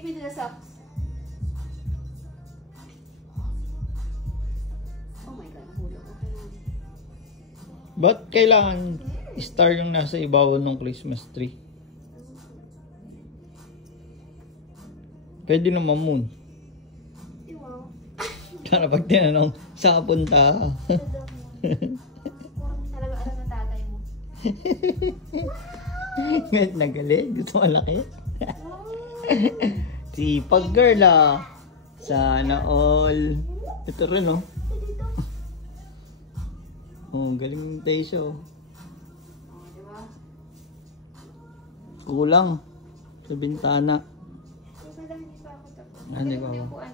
Take me to the socks. Oh my God, nahulog. Okay na. Ba't kailangan star yung nasa ibabaw ng Christmas tree? Pwede naman moon. Wow. Para pag tinanong, saan ka punta? Talaga alam ng tatay mo. Ngayon nagaling. Gusto malaki. Sipag girl ah. Sana all. Ito rin oh. Oh, galing tayo siya oh. Oh, diba? Kulang. Sa bintana. Hindi pa ako tapos. Hindi pa ba? Upuan.